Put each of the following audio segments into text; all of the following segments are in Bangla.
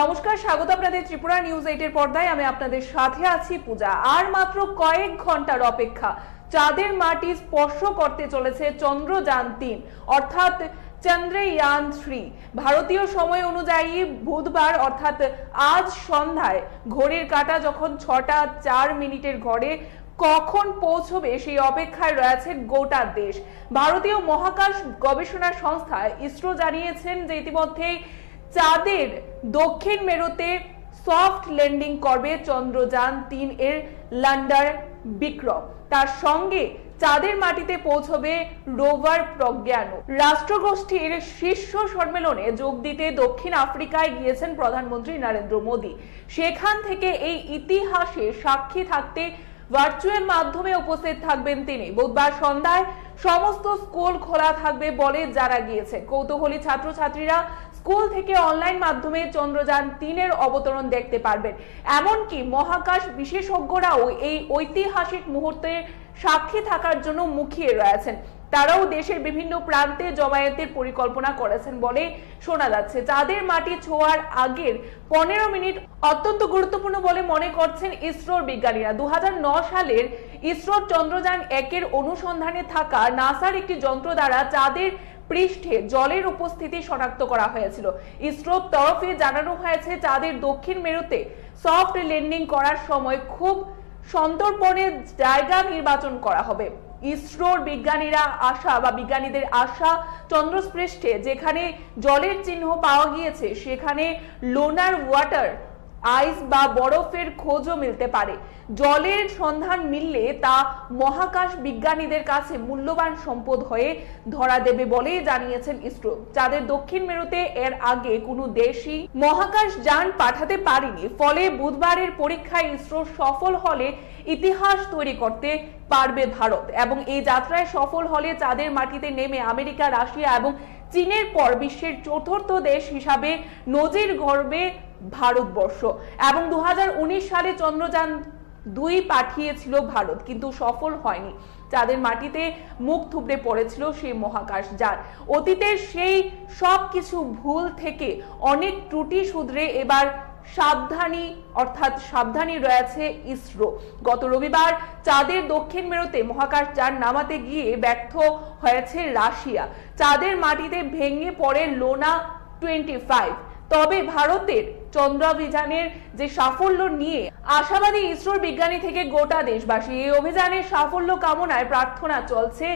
নমস্কার, স্বাগত আপনাদের ত্রিপুরা নিউজ 8 এর পর্দায়। আমি আপনাদের সাথে আছি পূজা। আর মাত্র কয়েক ঘন্টার অপেক্ষা, চাঁদের মাটি স্পর্শ করতে চলেছে চন্দ্রযান-3 অর্থাৎ চন্দ্রয়ান-3। ভারতীয় সময় অনুযায়ী বুধবার অর্থাৎ আজ সন্ধ্যায় ঘড়ির কাঁটা যখন 6টা 4 ঘরে কখন পৌঁছবে সেই অপেক্ষায় রয়েছে গোটা দেশ। ভারতীয় মহাকাশ গবেষণা সংস্থা ইসরো জানিয়েছেন যে ইতিমধ্যেই চাঁদের দক্ষিণ মেরুতে সফট ল্যান্ডিং করবে চন্দ্রযান-3 এর ল্যান্ডার বিক্রম। তার সঙ্গে চাঁদের মাটিতে পৌঁছবে রোভার প্রজ্ঞান। রাষ্ট্রগোষ্ঠীর শীর্ষ সম্মেলনে যোগ দিতে দক্ষিণ আফ্রিকায় গিয়েছেন প্রধানমন্ত্রী নরেন্দ্র মোদী। সেখান থেকে এই ইতিহাসে সাক্ষী থাকতে ভার্চুয়াল মাধ্যমে উপস্থিত থাকবেন তিনি। বুধবার সন্ধ্যায় সমস্ত স্কুল খোলা থাকবে বলে জানা গিয়েছে। কৌতূহলী ছাত্রছাত্রীরা স্কুল থেকে অনলাইন মাধ্যমে চন্দ্রযান-3 এর অবতরণ দেখতে পারবেন। এমনকি মহাকাশ বিশেষজ্ঞরাও এই ঐতিহাসিক মুহূর্তে সাক্ষী থাকার জন্য মুখিয়ে রয়েছেন। তারাও দেশের বিভিন্ন প্রান্তে জমায়েতের পরিকল্পনা করেছেন বলে শোনা যাচ্ছে। চাঁদের মাটি ছোঁয়ার আগের 15 মিনিট অত্যন্ত গুরুত্বপূর্ণ বলে মনে করছেন ইসরোর বিজ্ঞানীরা। 2009 সালের ইসরোর চন্দ্রযান-1 এর অনুসন্ধানে থাকা নাসার একটি যন্ত্র দ্বারা চাঁদের পৃষ্ঠে জলের উপস্থিতি শনাক্ত করা হয়েছিল। ইসরোর তরফে জানানো হয়েছে চাঁদের দক্ষিণ মেরুতে সফট ল্যান্ডিং করার সময় খুব সন্তর্পণে জায়গা নির্বাচন করা হবে। ইসরোর বিজ্ঞানীদের আশা চন্দ্রপৃষ্ঠে যেখানে জলের চিহ্ন পাওয়া গিয়েছে সেখানে লোনার ওয়াটার আইস বা বরফের খোঁজও মিলতে পারে। জলের সন্ধান মিললে তা মহাকাশ বিজ্ঞানীদের কাছে মূল্যবান সম্পদ হয়ে ধরা দেবে বলেই জানিয়েছেন ইসরো। চাঁদের দক্ষিণ মেরুতে এর আগে কোনো দেশই মহাকাশ যান পাঠাতে পারেনি। ফলে বুধবারের পরীক্ষায় ইসরো সফল হলে ইতিহাস তৈরি করতে পারবে ভারত, এবং এই যাত্রায় সফল হলে চাঁদের মাটিতে নেমে আমেরিকা, রাশিয়া এবং চীনের পর বিশ্বের চতুর্থ দেশ হিসাবে নজির গড়বে ভারতবর্ষ। এবং 2019 সালে চন্দ্রযান-2 পাঠিয়েছিল ভারত, কিন্তু সফল হয়নি। চাঁদের মাটিতে মুখ থুবড়ে পড়েছিল সেই মহাকাশ যান। অতীতের সেই সব কিছু ভুল থেকে অনেক ত্রুটি শুধরে এবার সাবধানী রয়েছে ইসরো। গত রবিবার চাঁদের দক্ষিণ মেরুতে মহাকাশ যান নামাতে গিয়ে ব্যর্থ হয়েছে রাশিয়া। চাঁদের মাটিতে ভেঙে পড়ে লোনা 25। তবে ভারতের চন্দ্রাভিযানের যে সাফল্য নিয়ে আশাবাদী ইসরোর বিজ্ঞানী থেকে গোটা দেশবাসী। এই অভিযানের সাফল্য কামনায় প্রার্থনা চলছে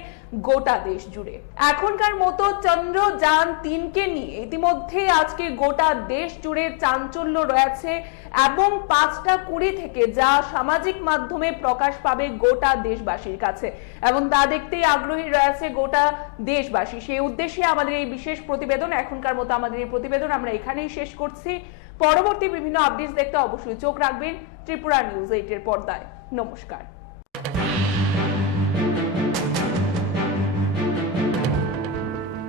গোটা দেশ জুড়ে। এখনকার মতো চন্দ্রযান-3 নিয়ে ইতিমধ্যে আজকে গোটা দেশ জুড়ে চাঞ্চল্য রয়েছে, এবং 5টা 20 থেকে যা সামাজিক মাধ্যমে প্রকাশ পাবে গোটা দেশবাসীর কাছে, এবং তা দেখতেই আগ্রহী রয়েছে গোটা দেশবাসী। সেই উদ্দেশ্যে আমাদের এই বিশেষ প্রতিবেদন। এখনকার মতো আমাদের এই প্রতিবেদন আমরা এখানেই শেষ করছি। পরবর্তী বিভিন্ন আপডেটস দেখতে অবশ্যই চোখ রাখবেন ত্রিপুরা নিউজ 8 এর পর্দায়। নমস্কার।